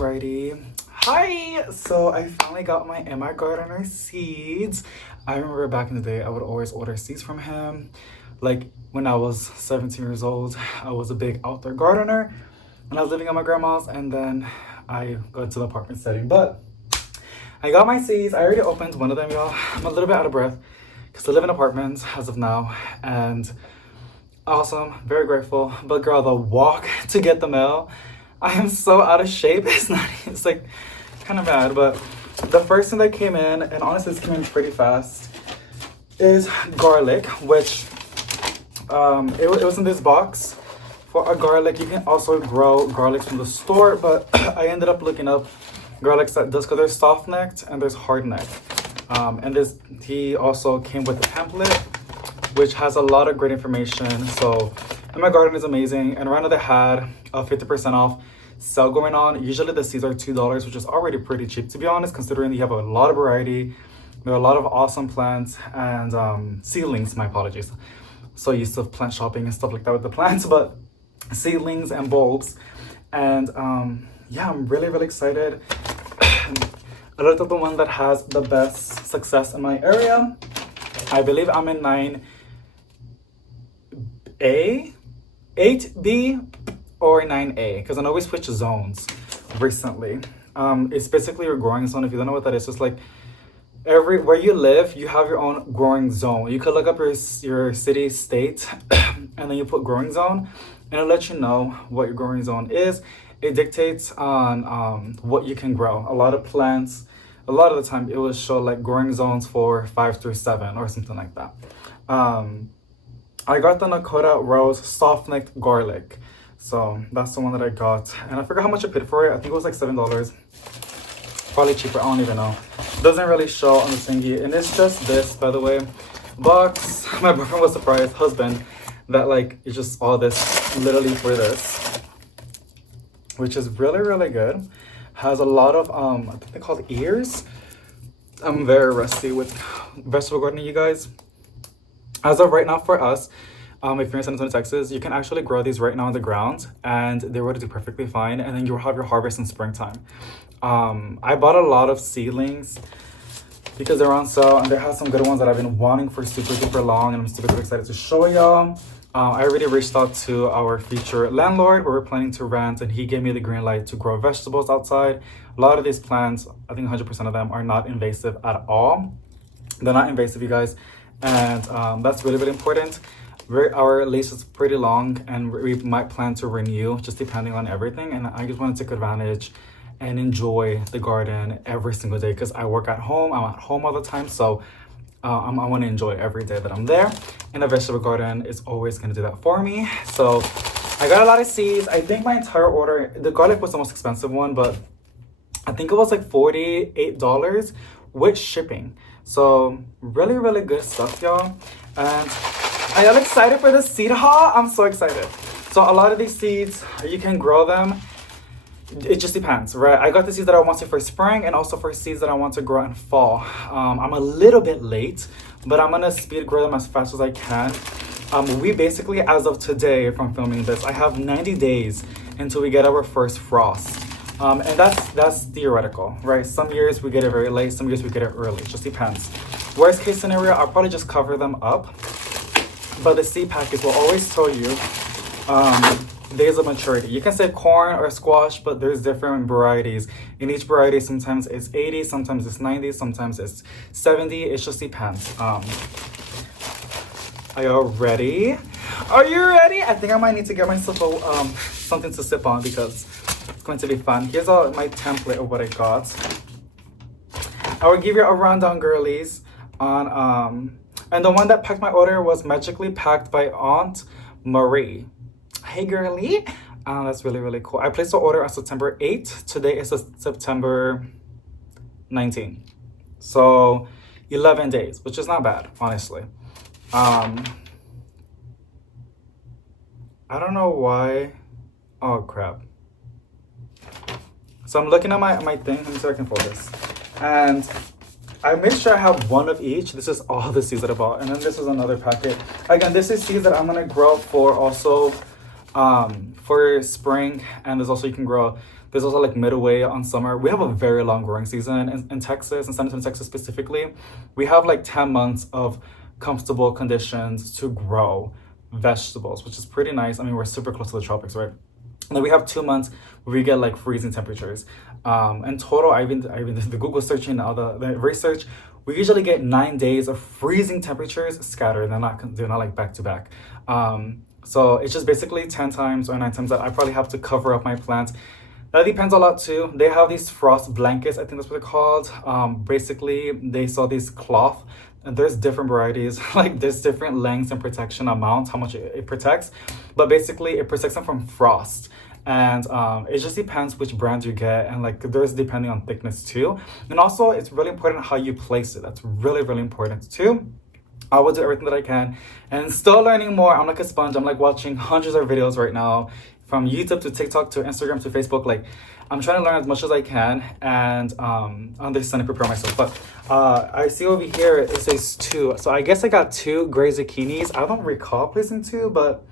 Alrighty. Hi! So I finally got my MIgardener seeds. I remember back in the day, I would always order seeds from him. Like when I was 17 years old, I was a big outdoor gardener and I was living at my grandma's, and then I got to the apartment setting. But I got my seeds. I already opened one of them, y'all. I'm a little bit out of breath because I live in apartments as of now, and awesome, very grateful. But girl, the walk to get the mail, I am so out of shape. It's like kind of bad. But the first thing that came in, and honestly this came in pretty fast, is garlic, which it was in this box for a garlic. You can also grow garlics from the store, but I ended up looking up garlics that does, because there's soft necked and there's hard necked. And he also came with a pamphlet which has a lot of great information. So, and MIgardener is amazing. And right now they had a 50% off sale going on. Usually the seeds are $2, which is already pretty cheap, to be honest, considering you have a lot of variety. There are a lot of awesome plants and seedlings, my apologies. So used to plant shopping and stuff like that with the plants, but seedlings and bulbs. And yeah, I'm really, really excited. I looked at the one that has the best success in my area. I believe I'm in 9A, 8B, or 9A, because I know we switched zones recently. It's basically your growing zone. If you don't know what that is, it's like where you live, you have your own growing zone. You could look up your city, state, and then you put growing zone, and it'll let you know what your growing zone is. It dictates on what you can grow. A lot of plants, a lot of the time, it will show like growing zones for 5 through 7 or something like that. I got the Nakota Rose soft necked garlic. So that's the one that I got. And I forgot how much I paid for it. I think it was like $7. Probably cheaper, I don't even know. Doesn't really show on the thingy. And it's just this, by the way, box. My boyfriend was surprised, husband, that like it's just all this literally for this, which is really, really good. Has a lot of I think they're called ears. I'm very rusty with vegetable gardening, you guys. As of right now, for us, if you're in San Antonio, Texas, you can actually grow these right now on the ground, and they will do perfectly fine. And then you'll have your harvest in springtime. I bought a lot of seedlings because they're on sale, and they have some good ones that I've been wanting for super duper long, and I'm super excited to show y'all. I already reached out to our future landlord where we're planning to rent, and he gave me the green light to grow vegetables outside. A lot of these plants, I think 100% of them, are not invasive at all. They're not invasive, you guys, and that's really, really important. Our lease is pretty long, and we might plan to renew, just depending on everything. And I just want to take advantage and enjoy the garden every single day, because I work at home. I'm at home all the time, so I want to enjoy every day that I'm there. And a vegetable garden is always going to do that for me. So I got a lot of seeds. I think my entire order, the garlic was the most expensive one, but I think it was like $48 with shipping. So really, really good stuff, y'all. And I am excited for the seed haul. I'm so excited. So a lot of these seeds, you can grow them. It just depends, right? I got the seeds that I wanted for spring, and also for seeds that I want to grow in fall. I'm a little bit late, but I'm gonna speed grow them as fast as I can. We basically, as of today, if I'm filming this, I have 90 days until we get our first frost. And that's theoretical, right? Some years we get it very late, some years we get it early. It just depends. Worst case scenario, I'll probably just cover them up. But the seed package will always tell you days of maturity. You can say corn or squash, but there's different varieties. In each variety, sometimes it's 80, sometimes it's 90, sometimes it's 70. It just depends. Are you ready? Are you ready? I think I might need to get myself something to sip on, because it's going to be fun. Here's my template of what I got. I will give you a rundown, girlies, on and the one that packed my order was magically packed by Aunt Marie. Hey, girly. That's really, really cool. I placed the order on September 8th. Today is September 19th. So 11 days, which is not bad, honestly. I don't know why. Oh, crap. So I'm looking at my thing. Let me see if I can fold this. And I made sure I have one of each. This is all the seeds that I bought. And then this is another packet. Again, this is seeds that I'm going to grow for also for spring, and there's also you can grow. There's also like midway on summer. We have a very long growing season in Texas, in San Antonio, Texas specifically. We have like 10 months of comfortable conditions to grow vegetables, which is pretty nice. I mean, we're super close to the tropics, right? And then we have 2 months where we get like freezing temperatures. In total, I even did the Google searching and all the research. We usually get 9 days of freezing temperatures scattered. They're not like back to back. So it's just basically 10 times or 9 times that I probably have to cover up my plants. That depends a lot too. They have these frost blankets, I think that's what they're called. Basically, they sell these cloth, and there's different varieties. Like there's different lengths and protection amounts, how much it protects. But basically, it protects them from frost. And it just depends which brand you get, and like there's depending on thickness too. And also, it's really important how you place it. That's really, really important too. I will do everything that I can, and still learning more. I'm like a sponge. I'm like watching hundreds of videos right now, from YouTube to TikTok to Instagram to Facebook. Like, I'm trying to learn as much as I can and understand and prepare myself. But I see over here it says 2, so I guess I got 2 gray zucchinis. I don't recall placing 2, but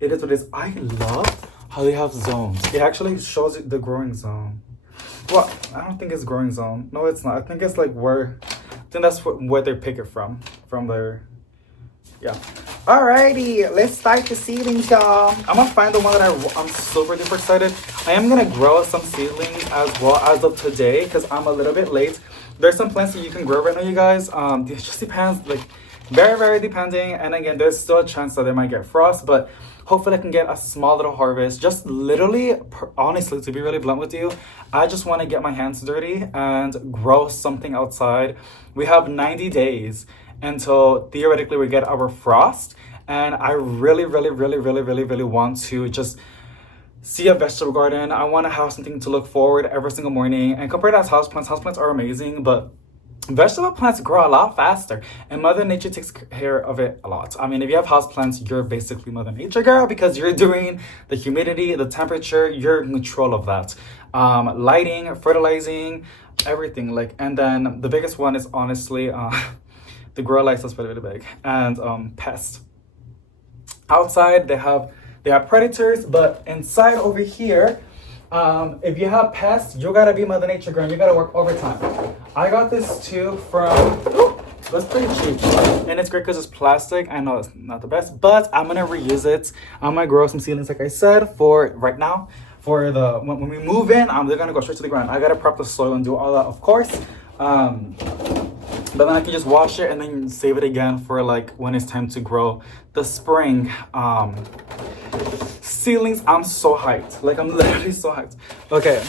it is what it is. I love how they have zones. It actually shows you the growing zone. Well, I don't think it's growing zone. No, it's not. I think it's like where. I think that's where they pick it from their. Yeah. Alrighty, let's start the seedlings, y'all. I'm gonna find the one that I'm super duper excited. I am gonna grow some seedlings as well as of today because I'm a little bit late. There's some plants that you can grow right now, you guys. It just depends, like very, very depending. And again, there's still a chance that they might get frost, but hopefully I can get a small little harvest. Just literally, honestly, to be really blunt with you, I just want to get my hands dirty and grow something outside. We have 90 days until theoretically we get our frost, and I really, really, really, really, really, really want to just see a vegetable garden. I want to have something to look forward every single morning. And compared to houseplants are amazing, but vegetable plants grow a lot faster, and Mother Nature takes care of it a lot. I mean, if you have houseplants, you're basically Mother Nature, girl, because you're doing the humidity, the temperature, you're in control of that. Lighting, fertilizing, everything. Like, and then the biggest one is honestly the grow lights is really, really big, and pests. Outside they have predators, but inside over here, if you have pests, you gotta be Mother Nature, girl. You gotta work overtime. I got this too from. It was pretty cheap, and it's great because it's plastic. I know it's not the best, but I'm gonna reuse it. I'm gonna grow some seedlings, like I said, for right now. For the when we move in, they're gonna go straight to the ground. I gotta prep the soil and do all that, of course. But then I can just wash it and then save it again for like when it's time to grow the spring seedlings. I'm so hyped. Like, I'm literally so hyped. Okay,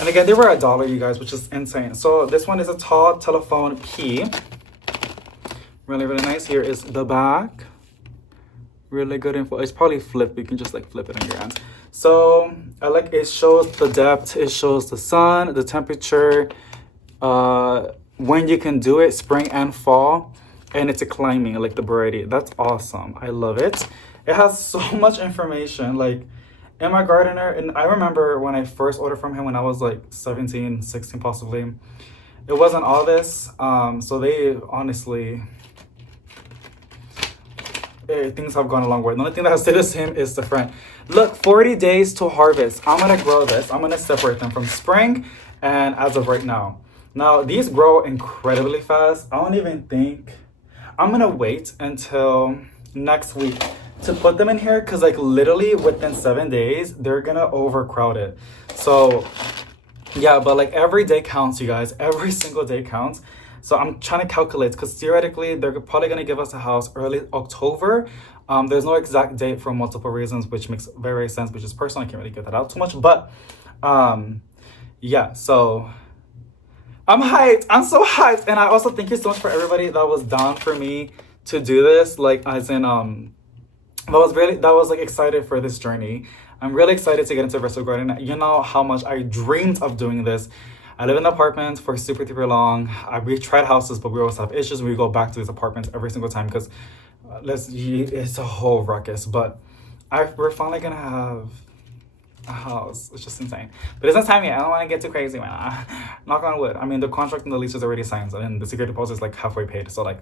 and again, they were $1, you guys, which is insane. So this one is a tall telephone key. Really, really nice. Here is the back. Really good info. It's probably flipped. You can just like flip it in your hands. So I like it. Shows the depth. It shows the sun, the temperature, when you can do it, spring and fall, and it's a climbing, like the variety. That's awesome. I love it. It has so much information. Like, MIgardener, and I remember when I first ordered from him when I was like 17, 16 possibly, it wasn't all this. So they honestly, things have gone a long way. The only thing that has stayed the same is the front. Look, 40 days to harvest. I'm gonna grow this. I'm gonna separate them from spring and as of right now. Now, these grow incredibly fast. I don't even think, I'm gonna wait until next week to put them in here, because like literally within 7 days, they're gonna overcrowd it. So yeah, but like every day counts, you guys. Every single day counts. So I'm trying to calculate, because theoretically, they're probably gonna give us a house early October. There's no exact date for multiple reasons, which makes very sense, which is personal. I can't really get that out too much, but yeah, so I'm hyped. I'm so hyped. And I also thank you so much for everybody that was down for me to do this. Like, as in, that was like excited for this journey. I'm really excited to get into vegetable garden. You know how much I dreamed of doing this. I live in an apartment for super, super long. We tried houses, but we always have issues. We go back to these apartments every single time because it's a whole ruckus. But we're finally gonna have a house. It's just insane. But it's not time yet. I don't want to get too crazy, man. Knock on wood. I mean, the contract and the lease is already signed, and the security deposit is like halfway paid. So like,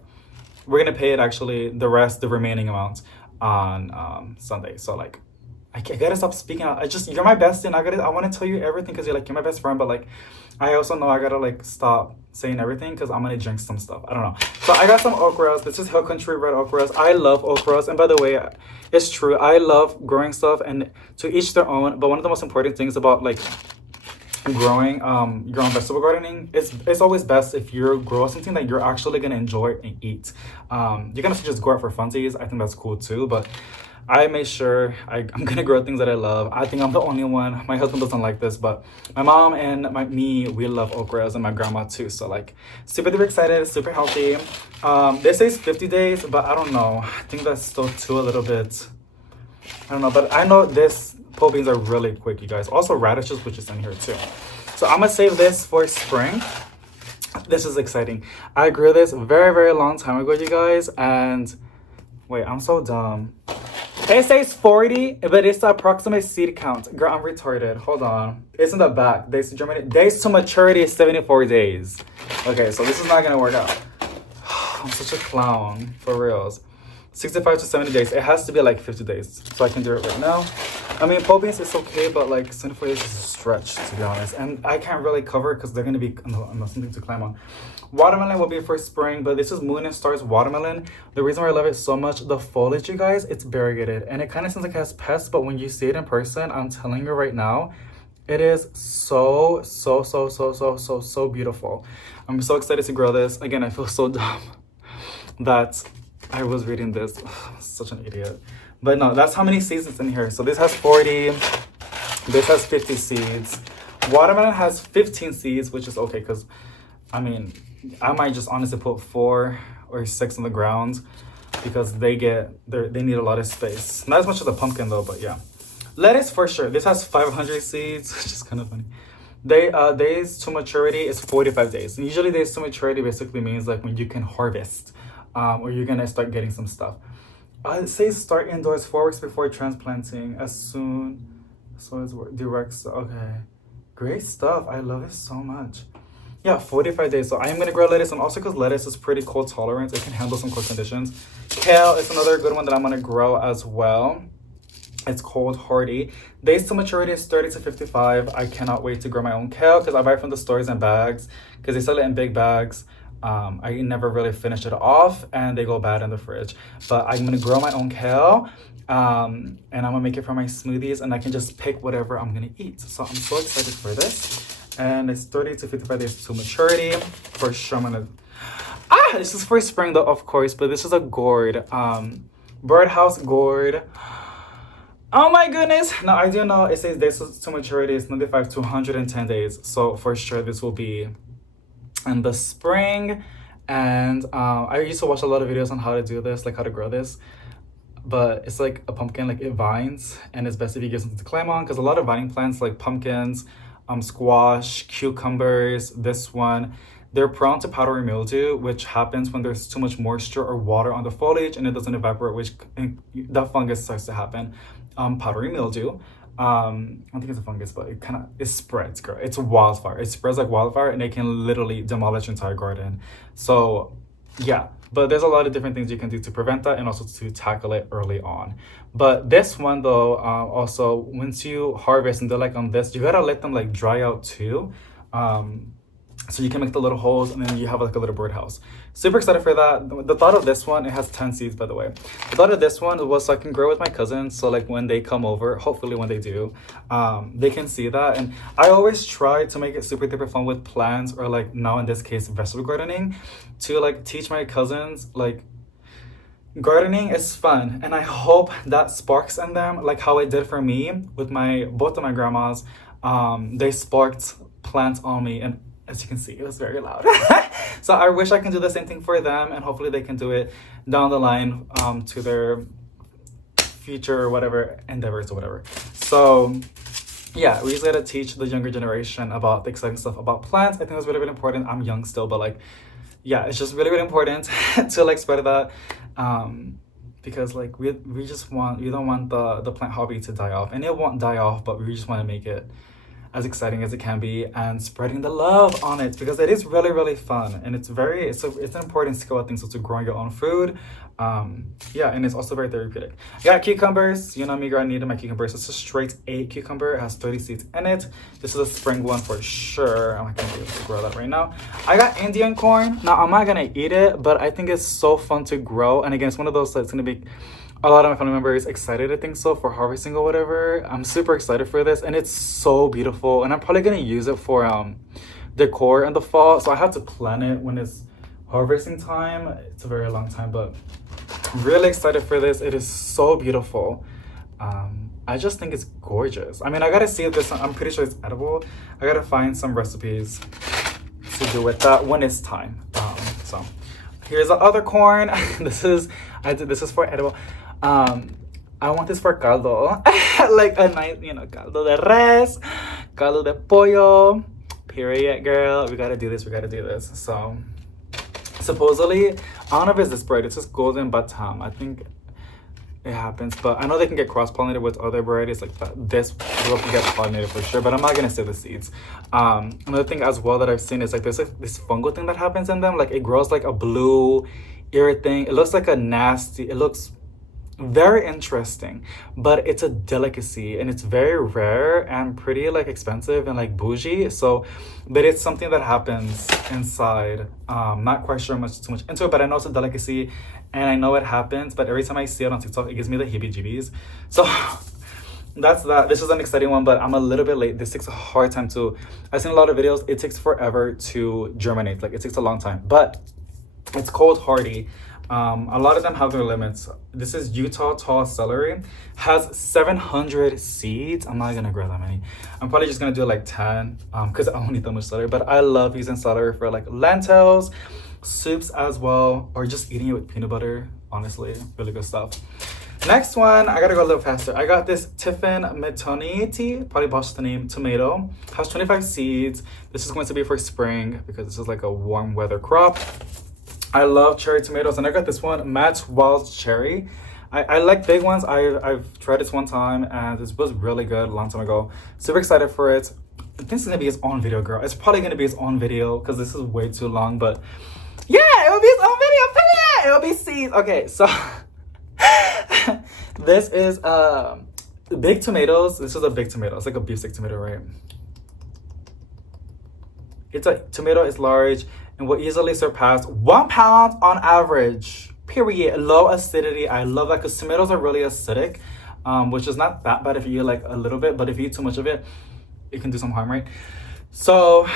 we're gonna pay it actually, the remaining amount. on Sunday. So like I gotta stop speaking out. You're my bestie, and I want to tell you everything because you're my best friend. But like, I also know I gotta like stop saying everything because I'm gonna drink some stuff. I don't know. So I got some okras. This is Hill Country red okras. I love okras, and by the way, it's true. I love growing stuff, and to each their own. But one of the most important things about like growing your own vegetable gardening, it's always best if you grow something that you're actually gonna enjoy and eat. You can also just grow it for funsies. I think that's cool too, but I made sure I'm gonna grow things that I love. I think I'm the only one. My husband doesn't like this, but my mom and me, we love okras, and my grandma too. So like, super duper excited, super healthy. They say it's 50 days, but I don't know. I think that's still too a little bit. I don't know, but I know this pole beans are really quick, you guys. Also radishes, which is in here too. So I'm gonna save this for spring. This is exciting. I grew this very, very long time ago, you guys, and wait, I'm so dumb. It says 40, but it's the approximate seed count. Girl, I'm retarded. Hold on. It's in the back. Days to maturity is 74 days. Okay, so this is not gonna work out. I'm such a clown, for reals. 65 to 70 days. It has to be like 50 days, so I can do it right now. I mean, pole beans is okay, but like 74 days is a stretch, to be honest. And I can't really cover it because they're gonna be something to climb on. Watermelon will be for spring, but this is Moon and Stars watermelon. The reason why I love it so much, the foliage, you guys, it's variegated, and it kind of seems like it has pests, but when you see it in person, I'm telling you right now, it is so beautiful. I'm so excited to grow this. Again, I feel so dumb that I was reading this. Such an idiot. But no, that's how many seeds it's in here. So this has 40, this has 50 seeds. Watermelon has 15 seeds, which is okay because, I mean, I might just honestly put 4 or 6 on the ground because they need a lot of space. Not as much as a pumpkin though, but yeah. Lettuce for sure. This has 500 seeds, which is kind of funny. Days to maturity is 45 days. And usually days to maturity basically means like when you can harvest, or you're gonna start getting some stuff. It says start indoors 4 weeks before transplanting, as soon as directs. Okay, great stuff. I love it so much. Yeah, 45 days. So I am gonna grow lettuce, and also because lettuce is pretty cold tolerant, it can handle some cold conditions. Kale is another good one that I'm gonna grow as well. It's cold hardy. Days to maturity is 30 to 55. I cannot wait to grow my own kale because I buy it from the stores in bags because they sell it in big bags. I never really finish it off and they go bad in the fridge. But I'm gonna grow my own kale, and I'm gonna make it for my smoothies, and I can just pick whatever I'm gonna eat. So I'm so excited for this. And it's 30 to 55 days to maturity. For sure I'm gonna... this is for spring though, of course, but this is a gourd. Birdhouse gourd. Oh my goodness. No, I do know it says days to maturity is 95 to 110 days. So for sure this will be in the spring. And I used to watch a lot of videos on how to do this, like how to grow this. But it's like a pumpkin, like it vines, and it's best if you get something to climb on because a lot of vining plants like pumpkins, squash, cucumbers, this one, they're prone to powdery mildew, which happens when there's too much moisture or water on the foliage and it doesn't evaporate, which that fungus starts to happen. Powdery mildew. I don't think it's a fungus, but it spreads, girl. It's a wildfire. It spreads like wildfire, and it can literally demolish your entire garden. So yeah, but there's a lot of different things you can do to prevent that and also to tackle it early on. But this one though, also once you harvest and they're like on this, you gotta let them like dry out too. So you can make the little holes, and then you have like a little birdhouse. Super excited for that. The thought of this one, it has 10 seeds by the way. The thought of this one was so I can grow with my cousins. So like when they come over, hopefully when they do, they can see that. And I always try to make it super duper fun with plants, or like now in this case, vegetable gardening, to like teach my cousins like gardening is fun. And I hope that sparks in them like how it did for me with both of my grandmas. They sparked plants on me, and as you can see, it was very loud. So I wish I can do the same thing for them, and hopefully they can do it down the line to their future or whatever endeavors or whatever. So yeah, we just gotta teach the younger generation about the exciting stuff about plants. I think that's really, really important. I'm young still, but like, yeah, it's just really, really important to like spread that. Because like we don't want the plant hobby to die off, and it won't die off, but we just want to make it as exciting as it can be, and spreading the love on it, because it is really, really fun. And it's an important skill, I think, so to growing your own food. Yeah, and it's also very therapeutic. I got cucumbers. You know me, girl, I needed my cucumbers. It's a straight 8 cucumber. It has 30 seeds in it. This is a spring one for sure. I'm not gonna be able to grow that right now. I got Indian corn. Now, I'm not gonna eat it, but I think it's so fun to grow. And again, it's one of those that's gonna be a lot of my family members excited, I think so, for harvesting or whatever. I'm super excited for this, and it's so beautiful. And I'm probably gonna use it for decor in the fall. So I have to plan it when it's harvesting time. It's a very long time, but I'm really excited for this. It is so beautiful. I just think it's gorgeous. I mean, I gotta see if this, I'm pretty sure it's edible. I gotta find some recipes to do with that when it's time. So here's the other corn. This is for edible. I want this for caldo. Like a nice, caldo de res, caldo de pollo. Period, girl. We gotta do this. So supposedly, I don't know if it's this bread. It's just golden batam. I think it happens, but I know they can get cross-pollinated with other varieties like that. This will get pollinated for sure, but I'm not gonna save the seeds. Another thing as well that I've seen is like there's like this fungal thing that happens in them. Like it grows like a blue irritant. It looks like a nasty. It looks very interesting, but it's a delicacy and it's very rare and pretty like expensive and like bougie. So, but it's something that happens inside. Not quite sure too much into it, but I know it's a delicacy and I know it happens. But every time I see it on TikTok, it gives me the heebie-jeebies. So that's that. This is an exciting one, but I'm a little bit late. This takes a hard time to. I've seen a lot of videos. It takes forever to germinate. Like it takes a long time, but it's cold hardy. A lot of them have their limits. This is Utah tall celery, has 700 seeds. I'm not gonna grow that many. I'm probably just gonna do like 10 because I don't need that much celery, but I love using celery for like lentils, soups as well, or just eating it with peanut butter. Honestly, really good stuff. Next one, I gotta go a little faster. I got this Tiffin Metoniti, probably botched the name, tomato. Has 25 seeds. This is going to be for spring because this is like a warm weather crop. I love cherry tomatoes, and I got this one, Matt's Wild Cherry. I like big ones. I've tried this one time, and this was really good a long time ago. Super excited for it. This is gonna be its own video, girl. It's probably gonna be its own video because this is way too long, but yeah, it will be its own video. It will be seeds. Okay, so this is big tomatoes. This is a big tomato. It's like a beefsteak tomato, right? It's a tomato is large and will easily surpass 1 pound on average. Period. Low acidity. I love that because tomatoes are really acidic, which is not that bad if you eat like a little bit, but if you eat too much of it, it can do some harm, right? So,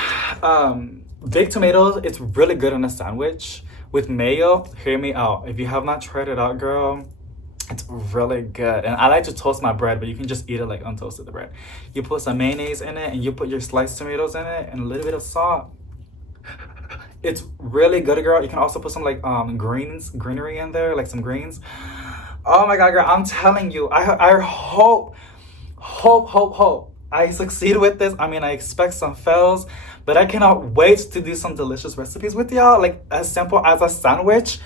big tomatoes, it's really good on a sandwich with mayo. Hear me out. If you have not tried it out, girl, it's really good. And I like to toast my bread, but you can just eat it like untoasted the bread. You put some mayonnaise in it and you put your sliced tomatoes in it and a little bit of salt. It's really good, girl. You can also put some like greenery in there, like some greens. Oh my god, girl, I'm telling you, I hope I succeed with this. I mean, I expect some fails, but I cannot wait to do some delicious recipes with y'all, like as simple as a sandwich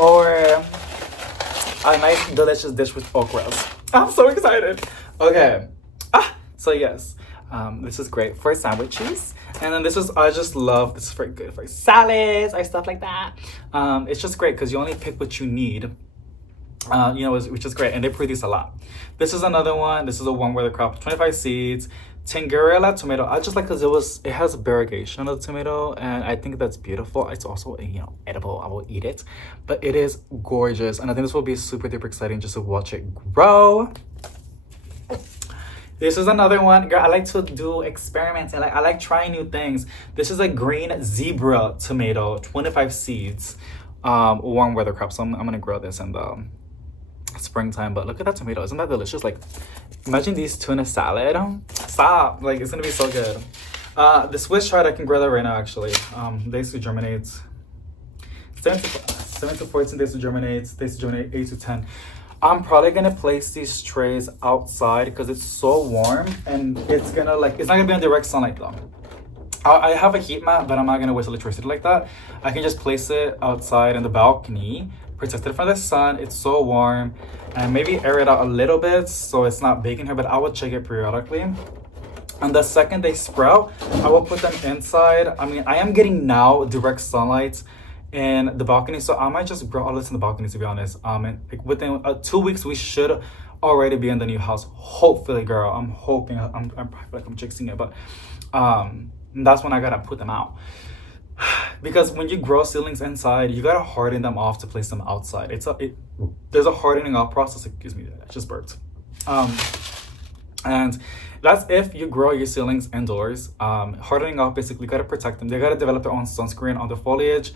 or a nice delicious dish with okras. I'm so excited. Okay. So yes, this is great for sandwiches. And then this is, I just love, this is very good for salads or stuff like that. It's just great because you only pick what you need, which is great. And they produce a lot. This is another one. This is a warm weather crop, 25 seeds. Tingarella tomato. I just like because it has variegation of the tomato, and I think that's beautiful. It's also edible. I will eat it, but it is gorgeous, and I think this will be super duper exciting just to watch it grow. This is another one, girl. I like to do experiments and I like trying new things. This is a green zebra tomato, 25 seeds, warm weather crop. So I'm gonna grow this in the springtime. But look at that tomato, isn't that delicious? Like, imagine these two in a salad. Stop, like it's gonna be so good. The Swiss chard, I can grow that right now actually. Days to germinate, 7 to 14 days to germinate, 8 to 10. I'm probably gonna place these trays outside because it's so warm and it's not gonna be in direct sunlight though. I have a heat mat, but I'm not gonna waste electricity like that. I can just place it outside in the balcony, protected from the sun. It's so warm, and maybe air it out a little bit so it's not baking here, but I will check it periodically. And the second they sprout, I will put them inside. I mean, I am getting now direct sunlight in the balcony, so I might just grow all this in the balcony, to be honest. And like within 2 weeks, we should already be in the new house. Hopefully, girl. I'm hoping. I feel like I'm jinxing it, but that's when I gotta put them out. Because when you grow seedlings inside, you gotta harden them off to place them outside. There's a hardening off process. Excuse me, I just burped. And that's if you grow your seedlings indoors. Hardening off, basically, you gotta protect them. They gotta develop their own sunscreen on the foliage.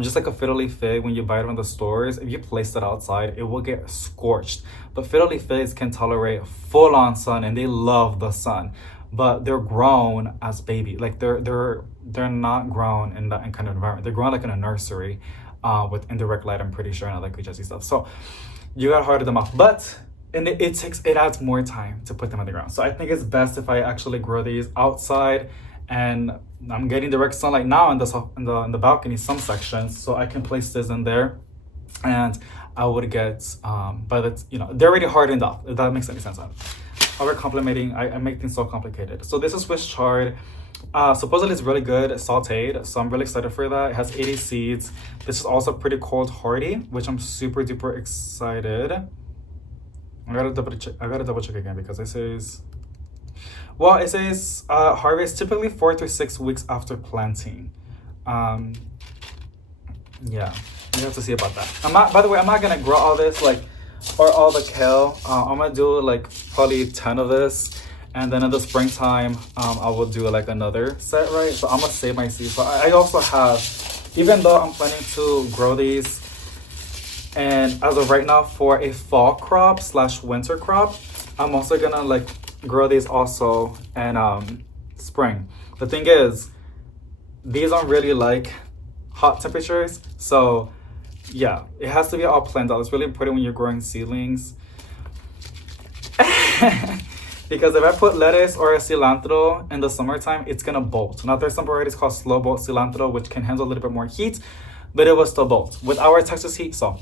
Just like a fiddle leaf fig, when you buy it from the stores, if you place it outside, it will get scorched. But fiddle leaf figs can tolerate full-on sun, and they love the sun. But they're grown as baby. Like they're not grown in that kind of environment. They're grown like in a nursery, with indirect light, I'm pretty sure, and like jazzy stuff. So you gotta harden them off. But it adds more time to put them on the ground. So I think it's best if I actually grow these outside, and I'm getting direct sunlight now in the balcony, some sections, so I can place this in there, and I would get but it's, they're already hardened off, if that makes any sense. Over complimenting, I make things so complicated. So this is Swiss chard. Supposedly it's really good sauteed, so I'm really excited for that. It has 80 seeds. This is also pretty cold hardy, which I'm super duper excited. I gotta double check again, because it says harvest typically 4 to 6 weeks after planting. Yeah, you have to see about that. By the way, I'm not gonna grow all this or all the kale. I'm gonna do like probably 10 of this, and then in the springtime I will do like another set, right? So I'm gonna save my seeds. So I also have, even though I'm planning to grow these, and as of right now for a fall crop / winter crop, I'm also gonna like grow these also in spring. The thing is, these don't really like hot temperatures, so yeah, it has to be all planned out. It's really important when you're growing seedlings. Because if I put lettuce or a cilantro in the summertime, it's gonna bolt. Now there's some varieties called slow bolt cilantro, which can handle a little bit more heat, but it will still bolt with our Texas heat. So,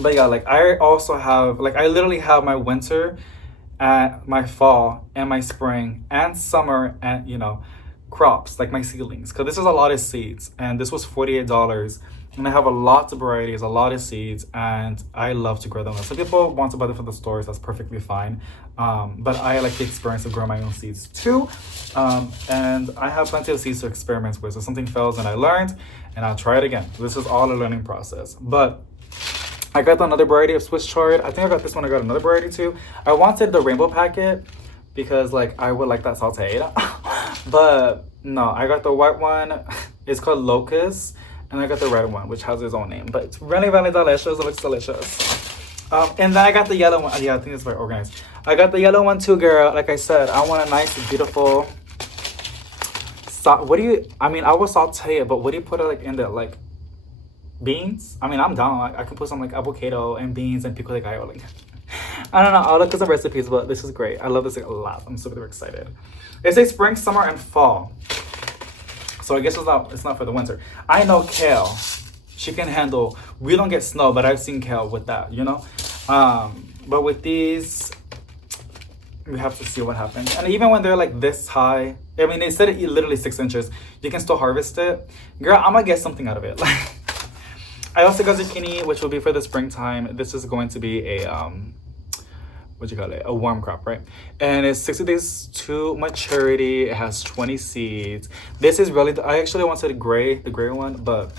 but yeah, like I also have, I literally have my winter, and my fall, and my spring, and summer, and crops, like my seedlings, because this is a lot of seeds, and this was $48, and I have a lot of varieties, a lot of seeds, and I love to grow them. Some people want to buy them from the stores, that's perfectly fine, but I like the experience of growing my own seeds too, and I have plenty of seeds to experiment with. So something fails and I learned, and I'll try it again. This is all a learning process. But I got another variety of Swiss chard. I think I got this one. I got another variety too. I wanted the rainbow packet because I would like that sauteed. But no, I got the white one. It's called Locust. And I got the red one, which has its own name. But it's really, really delicious. It looks delicious. And then I got the yellow one. Yeah, I think it's very organized. I got the yellow one too, girl. Like I said, I want a nice, beautiful... I will saute it, but what do you put in there? Beans? I'm down. I can put some avocado and beans and pico de gallo. I don't know. I'll look at some recipes, but this is great. I love this a lot. I'm super excited. It says spring, summer, and fall. So I guess it's not for the winter. I know kale. She can handle. We don't get snow, but I've seen kale with that, But with these, we have to see what happens. And even when they're this high, they said it literally 6 inches. You can still harvest it. Girl, I'm gonna get something out of it. I also got zucchini, which will be for the springtime. This is going to be a a warm crop, right? And it's 60 days to maturity. It has 20 seeds. This is really, I actually wanted the gray one, but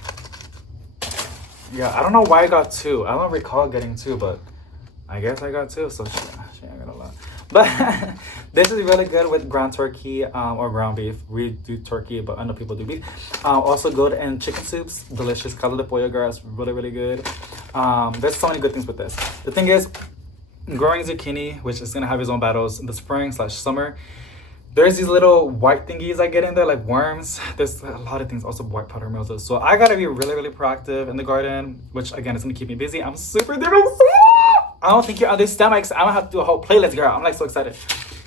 yeah, I don't know why I got 2. I don't recall getting 2, but I guess I got 2, so she ain't got a lot. But this is really good with ground turkey or ground beef. We do turkey, but I know people do beef. Also good in chicken soups. Delicious. Caldo de pollo, girl. It's really, really good. There's so many good things with this. The thing is, growing zucchini, which is going to have its own battles in the spring / summer, there's these little white thingies I get in there, like worms. There's a lot of things, also white powder mildew. So I got to be really, really proactive in the garden, which again is going to keep me busy. I'm super excited. I don't think you understand. I'm gonna have to do a whole playlist, girl. I'm so excited.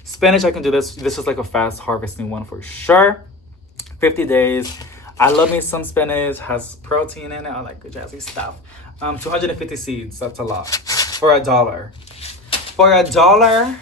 Spinach, I can do this. This is a fast harvesting one for sure. 50 days. I love me some spinach. Has protein in it. I like good jazzy stuff. 250 seeds. That's a lot for $1. For $1.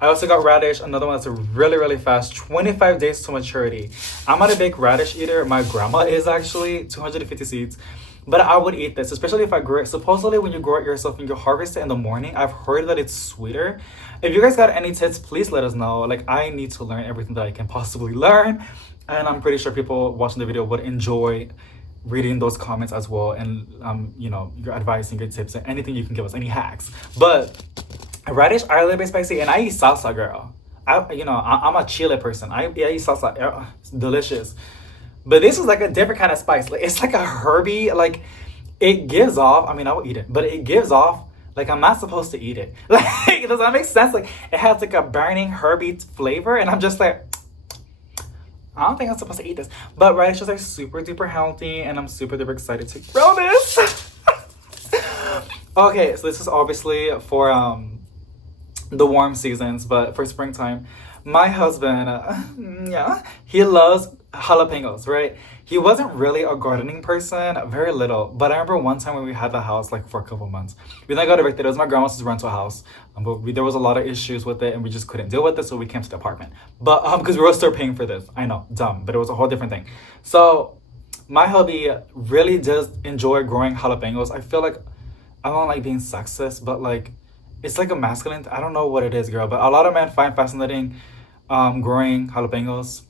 I also got radish, another one that's really, really fast, 25 days to maturity. I'm not a big radish eater. My grandma is actually 250 seeds. But I would eat this, especially if I grew it. Supposedly, when you grow it yourself and you harvest it in the morning, I've heard that it's sweeter. If you guys got any tips, please let us know. Like, I need to learn everything that I can possibly learn. And I'm pretty sure people watching the video would enjoy reading those comments as well. And, you know, your advice and good tips and anything you can give us, any hacks. But radish are a little bit spicy. And I eat salsa, girl. I'm a chile person. I eat salsa. It's delicious. But this is like a different kind of spice. Like, it's like a herby. Like, it gives off. I mean, I would eat it, but it gives off like I'm not supposed to eat it. Like, does that make sense? Like, it has like a burning herby flavor, and I'm just like, I don't think I'm supposed to eat this. But radishes are super duper healthy, and I'm super duper excited to grow this. Okay, so this is obviously for the warm seasons, but for springtime, my husband, yeah, he loves jalapenos, right? He wasn't really a gardening person, very little. But I remember one time when we had the house, like for a couple months, we then got evicted. It was my grandma's rental house, but there was a lot of issues with it, and we just couldn't deal with it, so we came to the apartment. But because we were still paying for this, I know, dumb, but it was a whole different thing. So my hubby really does enjoy growing jalapenos. I feel like I don't like being sexist, but like it's like a masculine. I don't know what it is, girl, but a lot of men find fascinating growing jalapenos.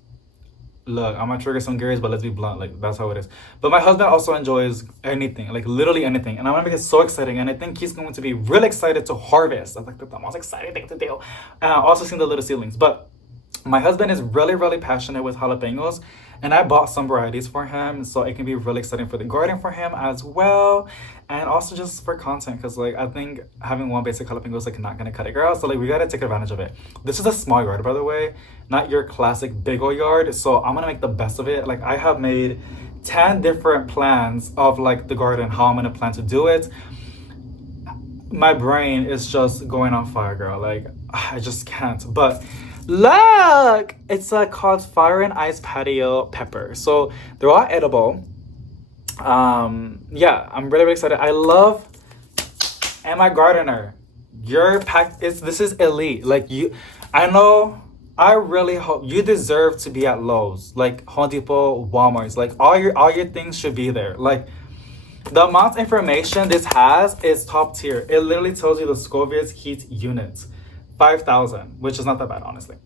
Look, I'm gonna trigger some gears, but let's be blunt. Like, that's how it is. But my husband also enjoys anything, like literally anything, and I'm gonna make it so exciting. And I think he's going to be really excited to harvest. That's like the most exciting thing to do. And I also seen the little seedlings, but my husband is really, really passionate with jalapenos, and I bought some varieties for him, so it can be really exciting for the garden for him as well, and also just for content, because like I think having one basic jalapeno is like not gonna cut it, girl. So like we gotta take advantage of it. This is a small yard, by the way, not your classic big old yard. So I'm gonna make the best of it. Like I have made 10 different plans of like the garden, how I'm gonna plan to do it. My brain is just going on fire, girl. Like I just can't. But look, it's called Fire and Ice Patio Pepper. So they're all edible. Yeah, I'm really, really excited. I love MIgardener. Your pack is this is elite. Like you, I know. I really hope you deserve to be at Lowe's, like Home Depot, Walmart's. Like all your things should be there. Like the amount of information this has is top tier. It literally tells you the Scoville's heat units. 5,000, which is not that bad, honestly.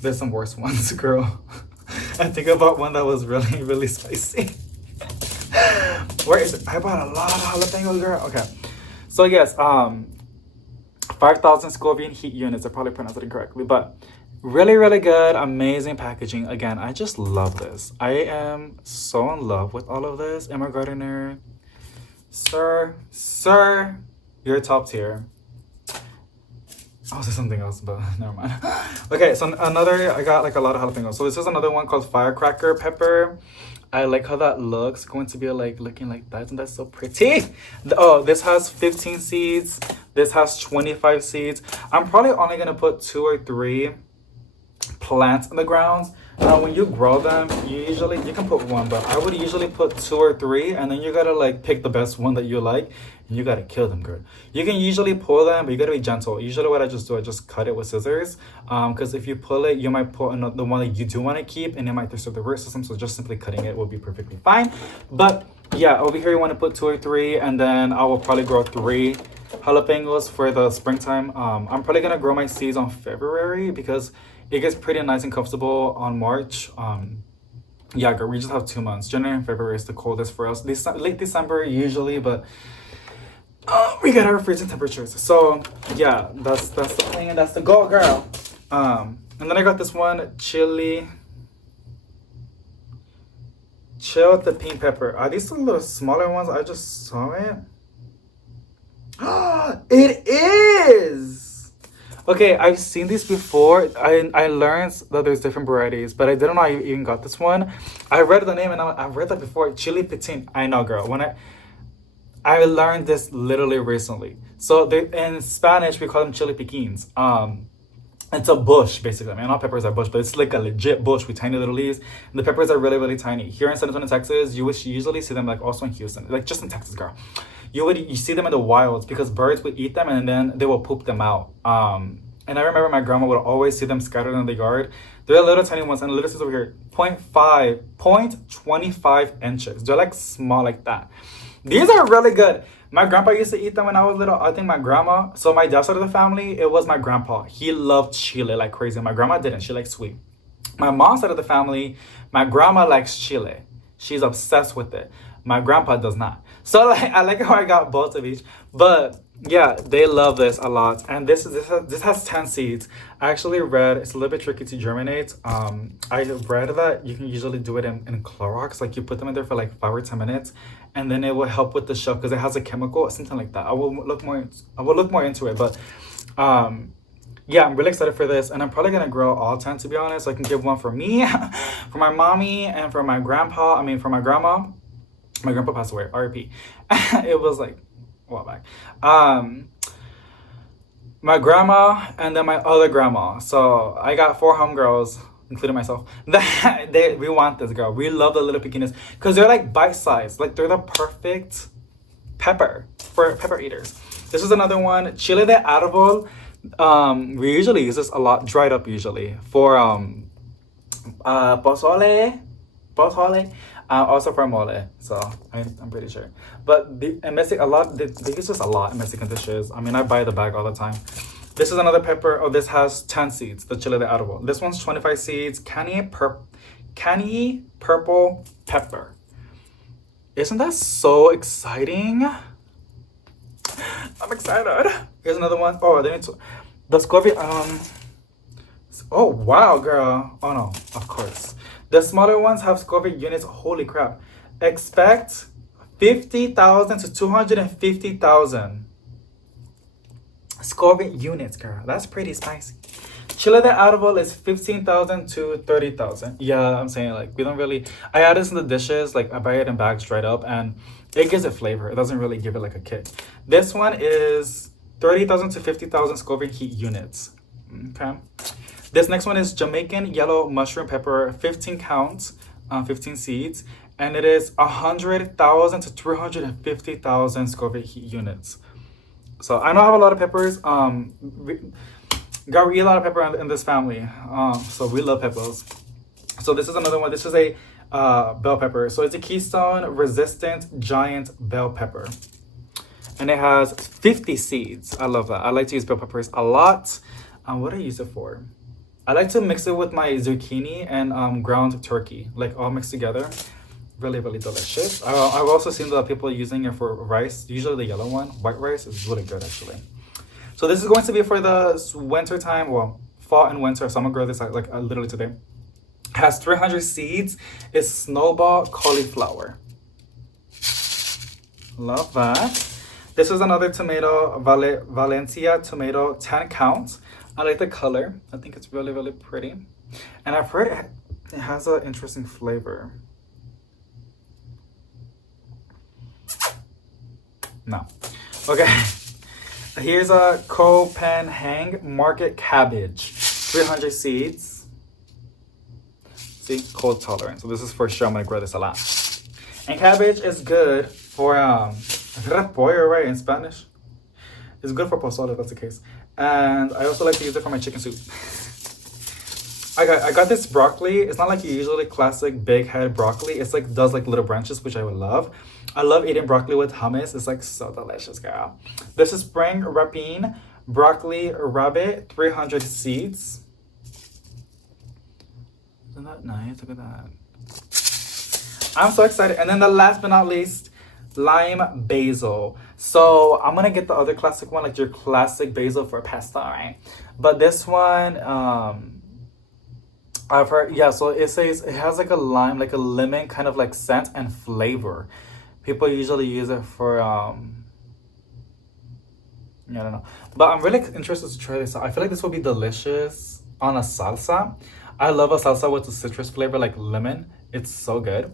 There's some worse ones, girl. I think about one that was really, really spicy. Where is it? I bought a lot of jalapenos, girl. Okay. So yes, 5,000 Scoville heat units. I probably pronounced it incorrectly, but really, really good, amazing packaging. Again, I just love this. I am so in love with all of this. MIgardener, sir, you're top tier. I'll say something else, but never mind. Okay, so I got like a lot of jalapenos. So this is another one called Firecracker Pepper. I like how that looks. It's going to be like looking like that. Isn't that so pretty? Oh, this has 15 seeds. This has 25 seeds. I'm probably only gonna put 2 or 3 plants in the ground. When you grow them, you can put 1, but I would usually put 2 or 3, and then you gotta like pick the best one that you like, and you gotta kill them, girl. You can usually pull them, but you gotta be gentle. Usually what I just do, I just cut it with scissors, because if you pull it, you might pull the one that you do want to keep, and it might disturb the root system, so just simply cutting it will be perfectly fine. But yeah, over here you want to put 2 or 3, and then I will probably grow 3 jalapenos for the springtime. I'm probably gonna grow my seeds on February, because it gets pretty nice and comfortable on March. Yeah, girl, we just have 2 months. January and February is the coldest for us. Late December usually, but we get our freezing temperatures. So yeah, that's the thing, and that's the goal, girl. And then I got this one, chill with the pink pepper. Are these the little smaller ones? I just saw it. It is! Okay, I've seen these before. I learned that there's different varieties, but I didn't know I even got this one. I read the name, and I've read that before. Chili pitin. I know, girl. When I learned this literally recently. So in Spanish, we call them chili piquins. It's a bush, basically. I mean, not peppers are bush, but it's like a legit bush with tiny little leaves. And the peppers are really, really tiny. Here in San Antonio, Texas, you usually see them like also in Houston, like just in Texas, girl. You see them in the wilds because birds would eat them and then they will poop them out. And I remember my grandma would always see them scattered in the yard. They're little tiny ones, and the little says over here, point 0.25 inches. They're like small like that. These are really good. My grandpa used to eat them when I was little. I think my grandma, so my dad's side of the family, it was my grandpa. He loved chile like crazy. My grandma didn't. She liked sweet. My mom's side of the family, my grandma likes chile. She's obsessed with it. My grandpa does not. So like I like how I got both of each. But yeah, they love this a lot. And this has 10 seeds. I actually read it's a little bit tricky to germinate. I read that you can usually do it in Clorox. Like you put them in there for like 5 or 10 minutes, and then it will help with the shell because it has a chemical, something like that. I will look more into it. But yeah, I'm really excited for this, and I'm probably gonna grow all 10 to be honest. I can give one for me, for my mommy, and for my grandpa. I mean, for my grandma. My grandpa passed away, R.I.P. It was like a while back. My grandma and then my other grandma. So I got 4 homegirls, including myself. We want this girl. We love the little pekinis because they're like bite sized. Like they're the perfect pepper for pepper eaters. This is another one, chile de árbol. We usually use this a lot, dried up usually for pozole, also for mole. So I'm pretty sure. But in Mexico, they use this a lot in Mexican dishes. I mean, I buy the bag all the time. This is another pepper. Oh, this has 10 seeds. The chile de árbol. This one's 25 seeds. Canny purple pepper. Isn't that so exciting? I'm excited. Here's another one. Oh, they need to. The scorpion. Oh wow, girl. Oh no, of course. The smaller ones have scorpion units. Holy crap! Expect 50,000 to 250,000 scorpion units, girl. That's pretty spicy. Chile de árbol is 15,000 to 30,000. Yeah, I'm saying like we don't really. I add this in the dishes. Like I buy it in bags straight up, and it gives it flavor. It doesn't really give it like a kick. This one is 30,000 to 50,000 Scoville heat units. Okay. This next one is Jamaican yellow mushroom pepper, 15 counts, 15 seeds, and it is 100,000 to 350,000 Scoville heat units. So I know I have a lot of peppers. We eat a lot of pepper in this family. So we love peppers. So this is another one. This is a bell pepper. So it's a Keystone resistant giant bell pepper. And it has 50 seeds. I love that. I like to use bell peppers a lot. What do I use it for? I like to mix it with my zucchini and ground turkey, like all mixed together. Really, really delicious. I've also seen that people using it for rice, usually the yellow one. White rice is really good, actually. So this is going to be for the winter time, well, fall and winter. So I'm gonna grow this like literally today. It has 300 seeds. It's snowball cauliflower. Love that. This is another tomato, Valencia tomato, 10 counts. I like the color. I think it's really, really pretty. And I've heard it has an interesting flavor. No. Okay. Here's a Copenhagen market cabbage. 300 seeds. See, cold tolerant. So this is for sure. I'm gonna grow this a lot. And cabbage is good for repollo, right, in Spanish. It's good for pozole, if that's the case. And I also like to use it for my chicken soup. I got this broccoli. It's not like your usually classic big head broccoli. It's like does like little branches, which I would love. I love eating broccoli with hummus. It's like so delicious, girl. This is spring rapine broccoli rabbit, 300 seeds. Isn't that nice? Look at that. I'm so excited. And then the last but not least, lime basil. So I'm gonna get the other classic one, like your classic basil for pasta, right? But this one, I've heard, yeah, so it says it has like a lime, like a lemon kind of like scent and flavor. People usually use it for, yeah, I don't know. But I'm really interested to try this out. I feel like this will be delicious on a salsa. I love a salsa with a citrus flavor like lemon. It's so good.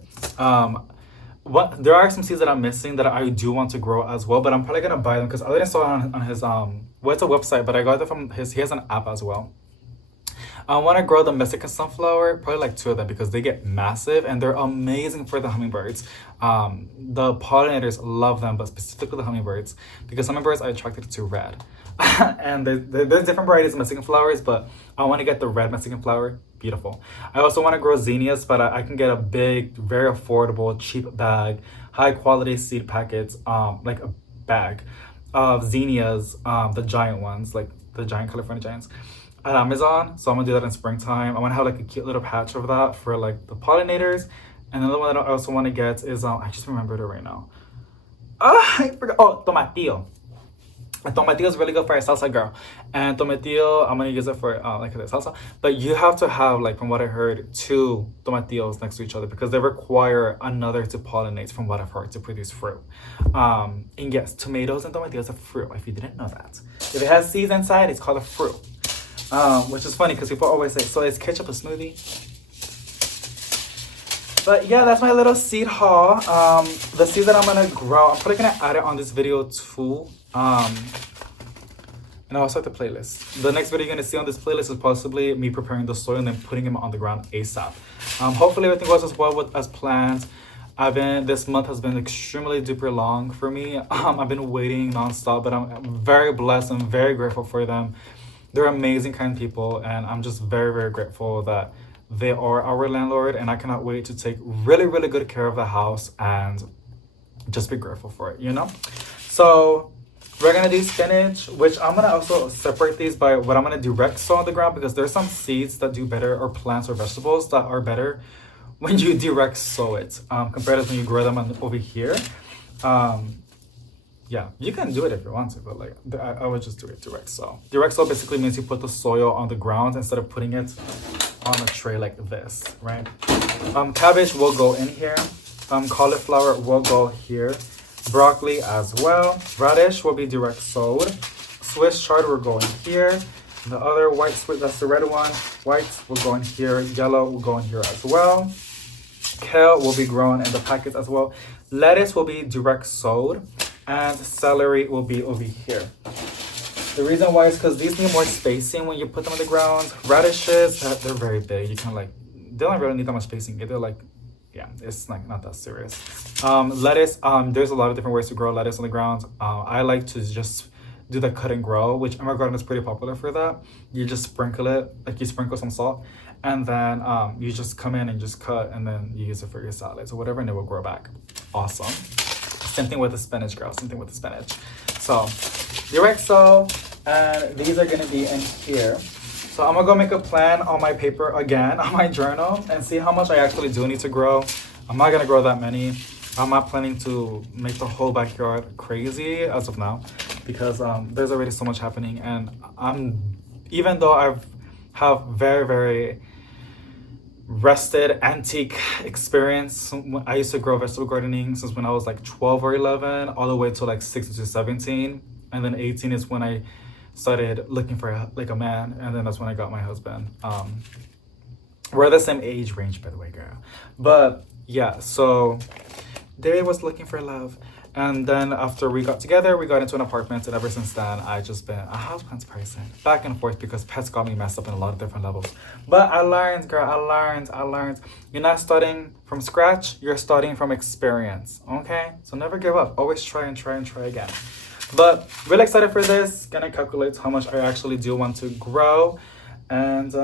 There are some seeds that I'm missing that I do want to grow as well, but I'm probably gonna buy them because I didn't saw it on his well, it's a website, but I got it from he has an app as well. I want to grow the Mexican sunflower, probably like 2 of them because they get massive and they're amazing for the hummingbirds. The pollinators love them, but specifically the hummingbirds because hummingbirds are attracted to red. And there's different varieties of Mexican flowers, but I want to get the red Mexican flower. Beautiful. I also want to grow zinnias, but I can get a big, very affordable, cheap bag, high quality seed packets, like a bag of zinnias, the giant ones, like the giant California giants at Amazon. So I'm gonna do that in springtime. I want to have like a cute little patch of that for like the pollinators. And another one that I also want to get is I just remembered it right now. I forgot. Oh, tomatillo. And tomatillo is really good for a salsa, girl. And tomatillo, I'm gonna use it for like a salsa. But you have to have, like, from what I heard, 2 tomatillos next to each other because they require another to pollinate, from what I've heard, to produce fruit. And yes, tomatoes and tomatillos are fruit. If you didn't know that, if it has seeds inside, it's called a fruit. Which is funny because people always say, "So is ketchup a smoothie?" But yeah, that's my little seed haul. The seeds that I'm gonna grow, I'm probably gonna add it on this video too. And I also have the playlist. The next video you're gonna see on this playlist is possibly me preparing the soil and then putting them on the ground ASAP. Hopefully everything goes as well as planned. This month has been extremely duper long for me. I've been waiting nonstop, but I'm very blessed and very grateful for them. They're amazing, kind people, and I'm just very, very grateful that they are our landlord, and I cannot wait to take really, really good care of the house and just be grateful for it, you know? So we're gonna do spinach, which I'm gonna also separate these by what I'm gonna direct sow on the ground because there's some seeds that do better, or plants or vegetables that are better when you direct sow it compared to when you grow them over here. Yeah, you can do it if you want to, but like I would just do it direct sow. Direct sow basically means you put the soil on the ground instead of putting it on a tray like this, right? Cabbage will go in here. Cauliflower will go here. Broccoli as well. Radish will be direct sowed. Swiss chard will go in here. The other white Swiss, that's the red one. White will go in here. Yellow will go in here as well. Kale will be grown in the packets as well. Lettuce will be direct sowed. And celery will be over here. The reason why is because these need more spacing when you put them on the ground. Radishes, they're very big. You can they don't really need that much spacing. They're like, yeah, it's like not that serious. Lettuce, there's a lot of different ways to grow lettuce on the ground. I like to just do the cut and grow, which MIgardener is pretty popular for that. You just sprinkle it, like you sprinkle some salt, and then you just come in and just cut, and then you use it for your salads or whatever, and it will grow back. Awesome. Same thing with the spinach, girl. Same thing with the spinach. So, direct sow, and these are gonna be in here. So I'm gonna go make a plan on my paper again, on my journal, and see how much I actually do need to grow. I'm not gonna grow that many. I'm not planning to make the whole backyard crazy as of now, because there's already so much happening, and even though have very, very rested antique experience. I used to grow vegetable gardening since when I was like 12 or 11 all the way to like 16 to 17, and then 18 is when I started looking for a man, and then that's when I got my husband. We're the same age range, by the way, girl. But yeah, so David was looking for love, and then after we got together, we got into an apartment, and ever since then, I just been a houseplant person, back and forth, because pets got me messed up in a lot of different levels. But I learned, girl, I learned. You're not starting from scratch, you're starting from experience, okay? So never give up, always try and try and try again. But really excited for this, gonna calculate how much I actually do want to grow, and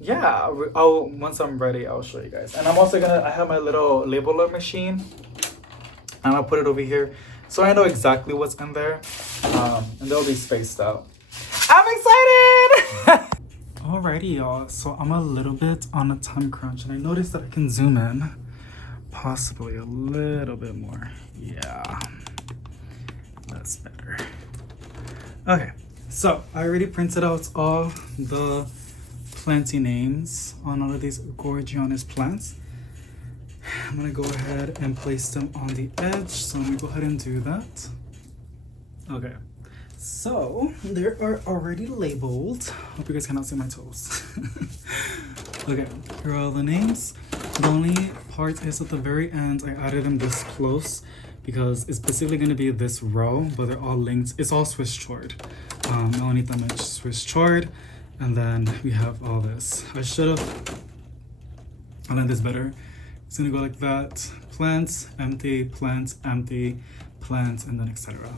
yeah, once I'm ready, I'll show you guys. And I'm also I have my little labeler machine, and I'll put it over here so I know exactly what's in there, and they'll be spaced out. I'm excited! Alrighty, y'all, so I'm a little bit on a time crunch, and I noticed that I can zoom in possibly a little bit more. Yeah, that's better. Okay, so I already printed out all the planting names on all of these gorgeous plants. I'm gonna go ahead and place them on the edge, so let me go ahead and do that. Okay, so they are already labeled. Hope you guys cannot see my toes. Okay, here are all the names. The only part is at the very end, I added them this close because it's specifically gonna be this row, but they're all linked. It's all Swiss chard. I only need that much Swiss chard. And then we have all this. I should have aligned this better. It's gonna go like that. Plants, empty, plants, empty, plants, and then etc.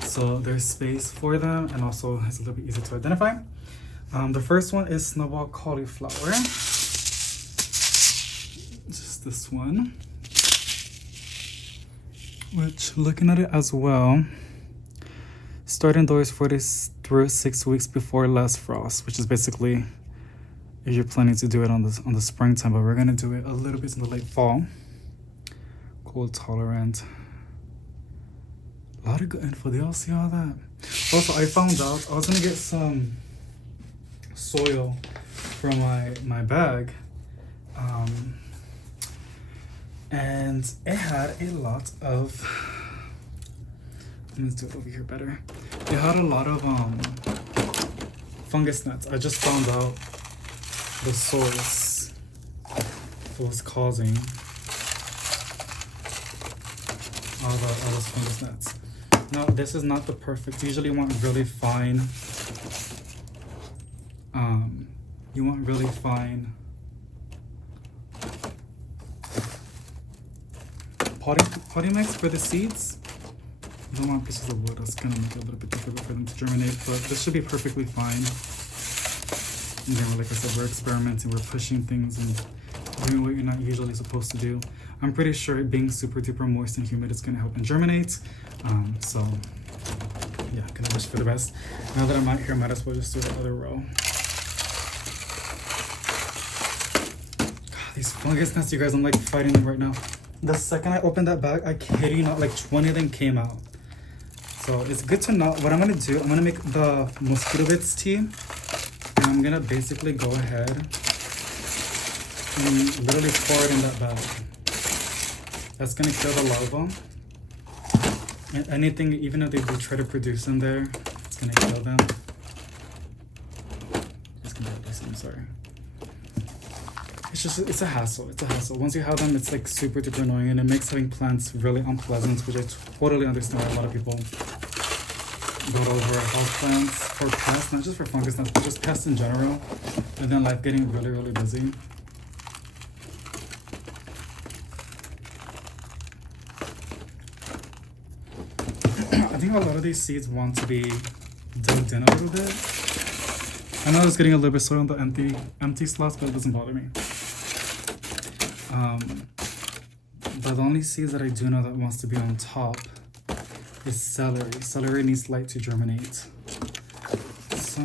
So there's space for them, and also it's a little bit easier to identify. The first one is snowball cauliflower. Just this one. Which, looking at it as well, start indoors 4 through 6 weeks before last frost, which is basically if you're planning to do it on the springtime, but we're gonna do it a little bit in the late fall. Cold tolerant. A lot of good info. Do y'all see all that? Also, I found out I was gonna get some soil from my bag, and it had a lot of, let me do it over here better. It had a lot of fungus gnats. I just found out the source that was causing all those fungus gnats. Now, this is not the perfect. Usually you want really fine potting mix for the seeds. You don't want pieces of wood. That's gonna make it a little bit difficult for them to germinate, but this should be perfectly fine. Again, like I said, we're experimenting, we're pushing things and doing what you're not usually supposed to do. I'm pretty sure it being super duper moist and humid is gonna help them germinate. So yeah, gonna wish for the best. Now that I'm out here, I might as well just do the other row. God, these fungus nests, you guys, I'm like fighting them right now. The second I opened that bag, I kid you not, like 20 of them came out. So it's good to know. What I'm gonna do, I'm gonna make the mosquito bits tea. And I'm gonna basically go ahead and literally pour it in that bag. That's gonna kill the larvae. And anything, even if they do try to produce in there, it's gonna kill them. It's gonna produce them, I'm sorry. It's a hassle. It's a hassle. Once you have them, it's like super duper annoying, and it makes having plants really unpleasant, which I totally understand why a lot of people go over health plants for pests, not just for fungus, but just pests in general, and then life getting really, really busy. I think a lot of these seeds want to be dunked in a little bit. I know I was getting a little bit soil on the empty slots, but it doesn't bother me. But the only seeds that I do know that wants to be on top is celery. Celery needs light to germinate. So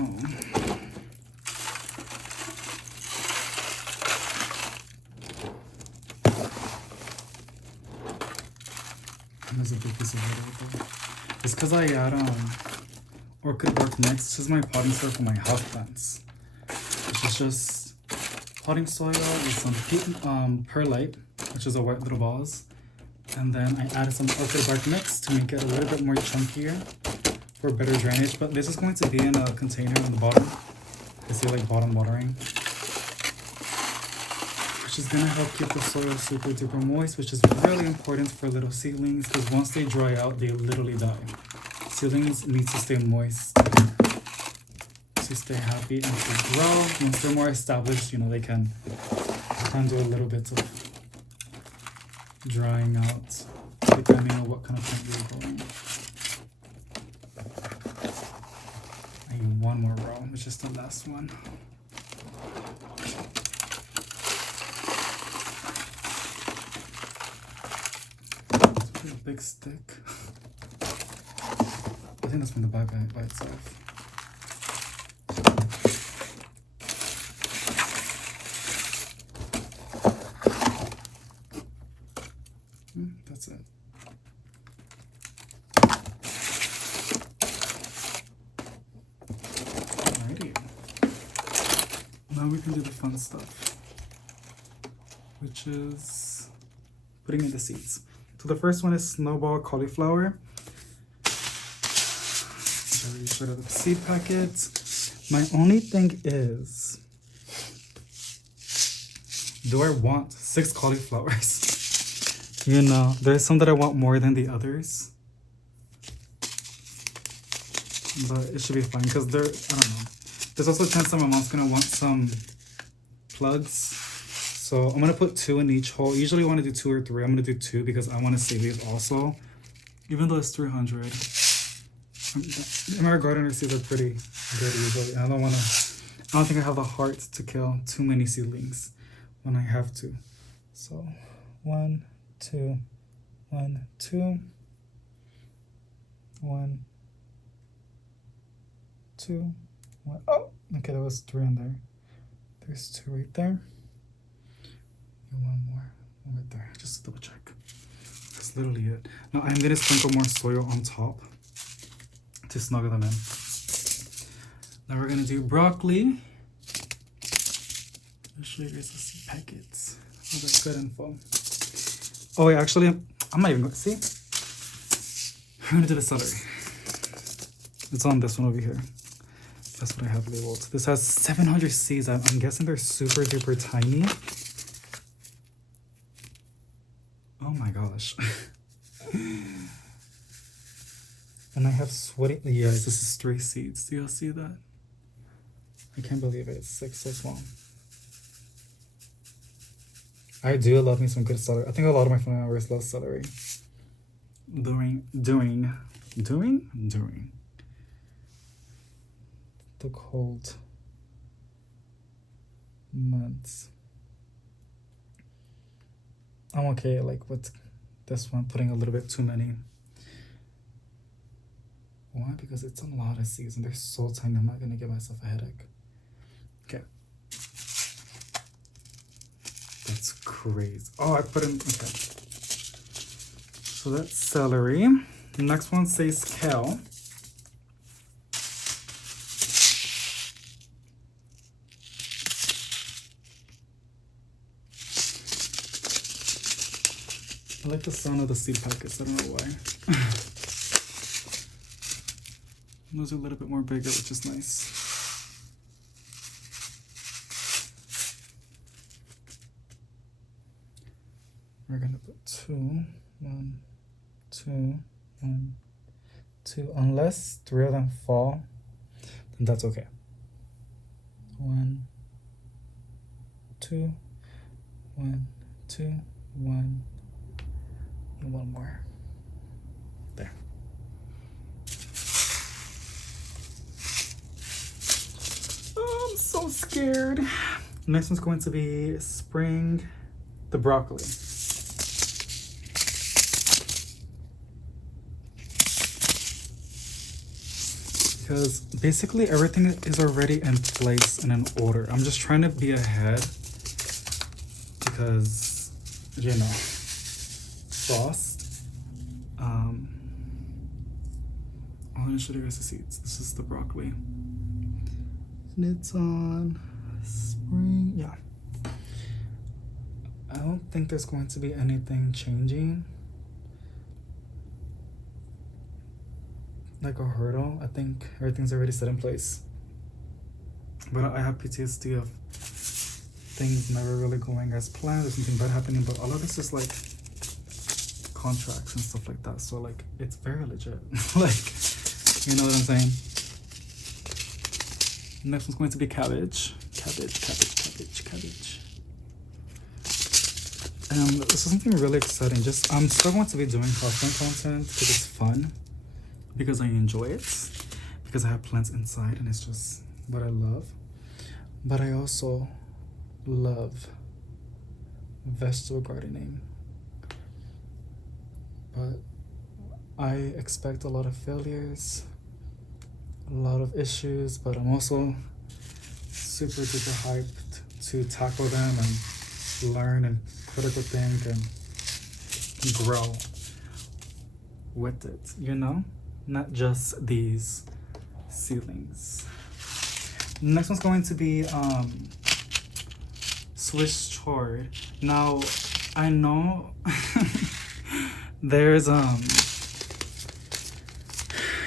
there's a big piece of wood right there. It's because I add orchid bark mix. This is my potting soil for my house plants. Which is just potting soil with some perlite, which is a white little balls. And then I added some orchid bark mix to make it a little bit more chunkier for better drainage. But this is going to be in a container on the bottom. You see, like bottom watering. Which is gonna help keep the soil super duper moist, which is really important for little seedlings, because once they dry out, they literally die. Seedlings need to stay moist to stay happy and to grow. Once they're more established, you know, they can handle a little bit of drying out, depending on what kind of plant you're growing. I need one more row, which is the last one. It's a big stick. I think that's from the bag by itself. That's it. Alrighty. Now we can do the fun stuff, which is putting in the seeds. So the first one is snowball cauliflower. I already showed out the seed packet. My only thing is, do I want 6 cauliflowers? You know, there's some that I want more than the others. But it should be fine because they're, I don't know. There's also a chance that my mom's gonna want some plugs. So I'm gonna put 2 in each hole. Usually I wanna do 2 or 3. I'm gonna do 2 because I wanna save these also. Even though it's 300. MIgardener seeds are pretty good usually. I don't think I have the heart to kill too many seedlings when I have to. So 1, 2, 1, 2, 1, 2, 1. Oh, okay, there was 3 in there. There's 2 right there. And 1 more. 1 right there. Just to double check. That's literally it. Now I'm gonna sprinkle more soil on top to snuggle them in. Now we're gonna do broccoli. I'll show you guys the seed packets. Oh, that's good info. Oh wait, actually, I'm not even gonna see. We're gonna do the celery. It's on this one over here. That's what I have labeled. This has 700 seeds. I'm guessing they're super duper tiny. Oh my gosh. And I have sweaty, yes, this is 3 seeds. Do y'all see that? I can't believe it. It's 6 so small. I do love me some good celery. I think a lot of my family members love celery. During the cold months. I'm okay like with this one, putting a little bit too many. Why? Because it's a lot of seeds and they're so tiny. I'm not gonna give myself a headache. Okay. That's crazy. Oh, I put in, okay. So that's celery. The next one says kale. I like the sound of the seed packets, I don't know why. Those are a little bit more bigger, which is nice. We're gonna put 2, 1, 2, 1, 2. Unless 3 of them fall, then that's okay. 1, 2, 1, 2, 1, and 1 more. There. Oh, I'm so scared. Next one's going to be the broccoli. Because basically everything is already in place and in order. I'm just trying to be ahead because, you know, frost. I'm gonna show you guys the seeds. This is the broccoli. And it's on spring, yeah. I don't think there's going to be anything changing. Like a hurdle. I think everything's already set in place. But I have PTSD of things never really going as planned. There's something bad happening, but all of this is like contracts and stuff like that. So like it's very legit. Like, you know what I'm saying? Next one's going to be cabbage. Cabbage. This is something really exciting. I'm still going to be doing houseplant content because it's fun. Because I enjoy it. Because I have plants inside and it's just what I love. But I also love vegetable gardening. But I expect a lot of failures, a lot of issues, but I'm also super duper hyped to tackle them and learn and critical think and grow with it, you know? Not just these seedlings. Next one's going to be Swiss chard. Now, I know there's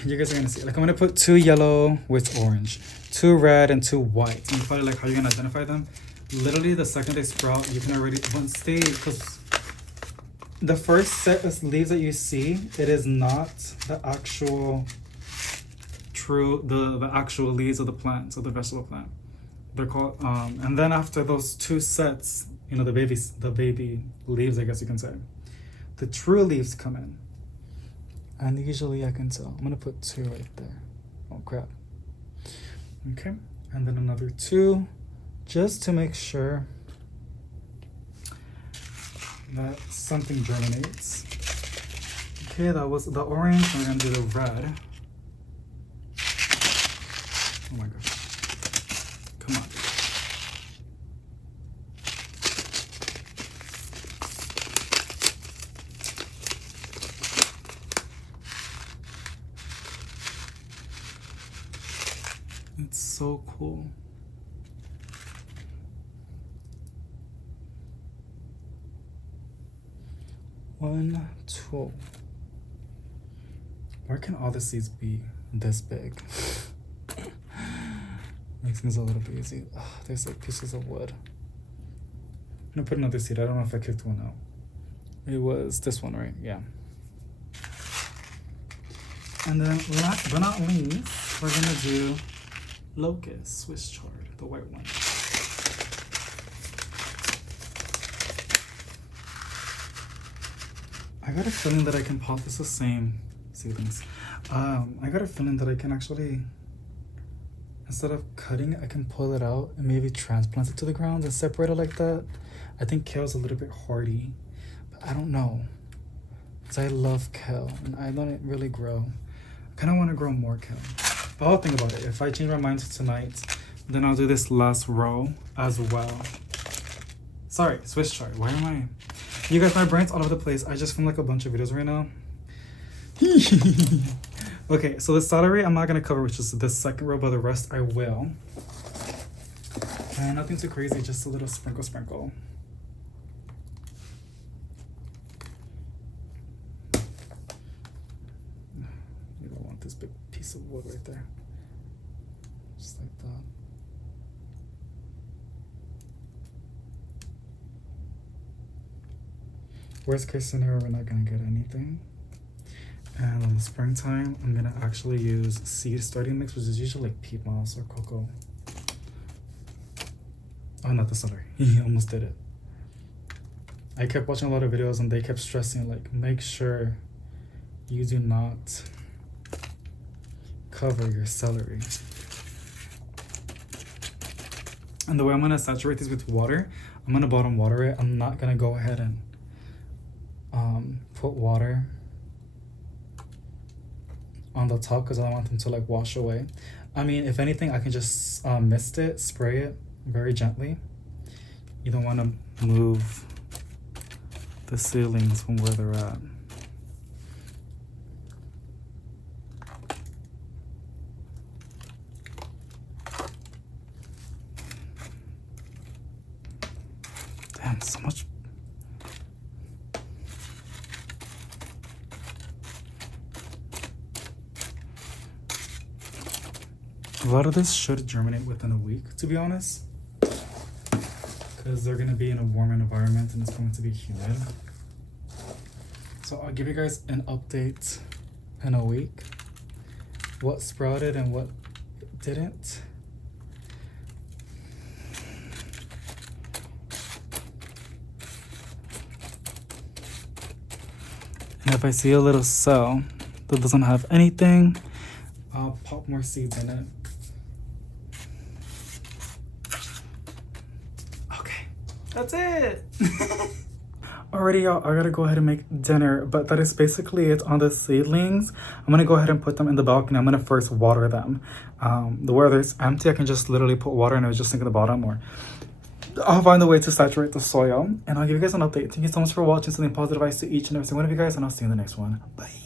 you guys are gonna see, like I'm gonna put 2 yellow with orange, 2 red and 2 white. And you're probably like, how are you gonna identify them? Literally the second they sprout, you can already, because the first set of leaves that you see, it is not the actual the actual leaves of the plant, of the vegetable plant. They're called, and then after those two sets, you know, the baby leaves, I guess you can say, the true leaves come in. And usually I can tell. I'm gonna put 2 right there. Oh crap. Okay, and then another 2, just to make sure that something germinates. Okay, that was the orange. We're gonna do the red. Oh my gosh. Come on. It's so cool. One, 2. Why can all the seeds be this big? Makes things a little bit easy. Ugh, there's like pieces of wood. I'm gonna put another seed. I don't know if I kicked one out. It was this one, right? Yeah. And then last but not least, we're gonna do locust, Swiss chard, the white one. I got a feeling that I can pot this the same seedlings. I got a feeling that I can actually, instead of cutting it, I can pull it out and maybe transplant it to the ground and separate it like that. I think kale's a little bit hardy, but I don't know. Because I love kale and I let it really grow. I kind of want to grow more kale. But I'll think about it. If I change my mind tonight, then I'll do this last row as well. Sorry, Swiss chard. Why am I? You guys, my brain's all over the place. I just filmed like a bunch of videos right now. Okay, so the celery I'm not gonna cover, which is the second row, but the rest I will. And nothing too crazy, just a little sprinkle. You don't want this big piece of wood right there. Just like that. Worst case scenario, we're not gonna get anything. And in the springtime, I'm gonna actually use seed starting mix, which is usually like peat moss or cocoa. Oh, not the celery. He almost did it. I kept watching a lot of videos and they kept stressing, like, make sure you do not cover your celery. And the way I'm gonna saturate these with water, I'm gonna bottom water it. I'm not gonna go ahead and put water on the top because I don't want them to like wash away. I mean, if anything, I can just mist it, spray it very gently. You don't want to move the seedlings from where they're at. Damn, so much. A lot of this should germinate within a week, to be honest, because they're going to be in a warm environment and it's going to be humid. So I'll give you guys an update in a week, what sprouted and what didn't. And if I see a little cell that doesn't have anything, I'll pop more seeds in it. Okay, that's it. Alrighty, y'all, I gotta go ahead and make dinner, but that is basically it on the seedlings. I'm gonna go ahead and put them in the balcony. I'm gonna first water them. The where it's empty, I can just literally put water and it will just sink in the bottom, or I'll find a way to saturate the soil, and I'll give you guys an update. Thank you so much for watching. Something positive advice to each and every single one of you guys, and I'll see you in the next one. Bye.